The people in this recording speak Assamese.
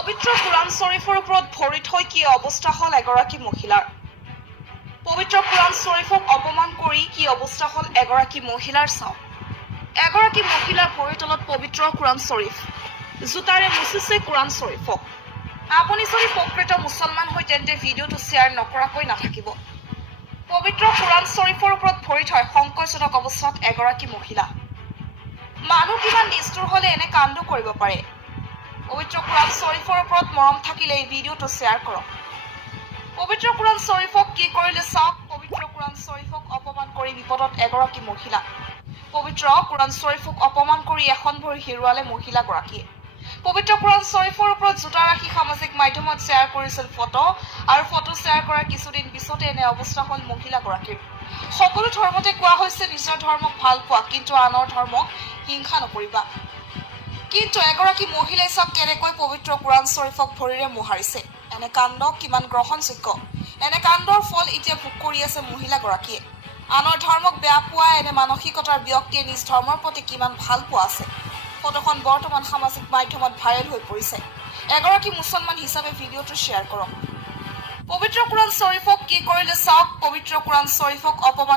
পবিত্ৰ কুৰাণ শ্বৰীফৰ ওপৰত ভৰি থৈ কি অৱস্থা হ'ল এগৰাকী মহিলাৰ। পবিত্ৰ কুৰাণ শ্বৰীফক অপমান কৰি কি অৱস্থা হ'ল এগৰাকী মহিলাৰ চাওক। এগৰাকী মহিলাৰ ভৰিৰ তলত পবিত্ৰ কুৰাণ শ্বৰীফ, জোতাৰে মুচিছে কুৰাণ শ্বৰীফক। আপুনি যদি প্ৰকৃত মুছলমান হৈ তেন্তে ভিডিঅ'টো শ্বেয়াৰ নকৰাকৈ নাথাকিব। পবিত্ৰ কুৰাণ শ্বৰীফৰ ওপৰত ভৰি থৈ সংকটজনক অৱস্থাত এগৰাকী মহিলা। মানুহ কিমান নিষ্ঠুৰ হ'লে এনে কাণ্ড কৰিব পাৰে। পবিত্ৰ কুৰাণ শ্বৰীফৰ ওপৰত মৰম থাকিলে এই ভিডিঅ'টো শ্বেয়াৰ কৰক। পবিত্ৰ কুৰাণ শ্বৰীফক কি কৰিলে চাওক। পবিত্ৰ কুৰাণ শ্বৰীফক অপমান কৰি বিপদত এগৰাকী মহিলা। পবিত্ৰ কুৰাণ শ্বৰীফক অপমান কৰি এখন ভৰি হেৰুৱালে মহিলাগৰাকীয়ে। পবিত্ৰ কুৰাণ শ্বৰীফৰ ওপৰত জোতা ৰাখি সামাজিক মাধ্যমত শ্বেয়াৰ কৰিছিল ফটো, আৰু ফটো শ্বেয়াৰ কৰাৰ কিছুদিন পিছতে এনে অৱস্থা হ'ল মহিলাগৰাকীৰ। সকলো ধৰ্মতে কোৱা হৈছে নিজৰ ধৰ্মক ভাল পোৱা, কিন্তু আনৰ ধৰ্মক হিংসা নকৰিবা। কিন্তু এগৰাকী মহিলাই চাওক কেনেকৈ পবিত্ৰ কুৰাণ শ্বৰীফক ভৰিৰে মোহাৰিছে। এনে কাণ্ড কিমান গ্ৰহণযোগ্য। এনে কাণ্ডৰ ফল এতিয়া ভোগ কৰি আছে মহিলাগৰাকীয়ে। আনৰ ধৰ্মক বেয়া পোৱা এনে মানসিকতাৰ ব্যক্তিয়ে নিজ ধৰ্মৰ প্ৰতি কিমান ভাল পোৱা আছে। ফটোখন বৰ্তমান সামাজিক মাধ্যমত ভাইৰেল হৈ পৰিছে। এগৰাকী মুছলমান হিচাপে ভিডিঅ'টো শ্বেয়াৰ কৰক। পবিত্ৰ কুৰাণ শ্বৰীফক কি কৰিলে চাওক। পবিত্ৰ কুৰাণ শ্বৰীফক অপমান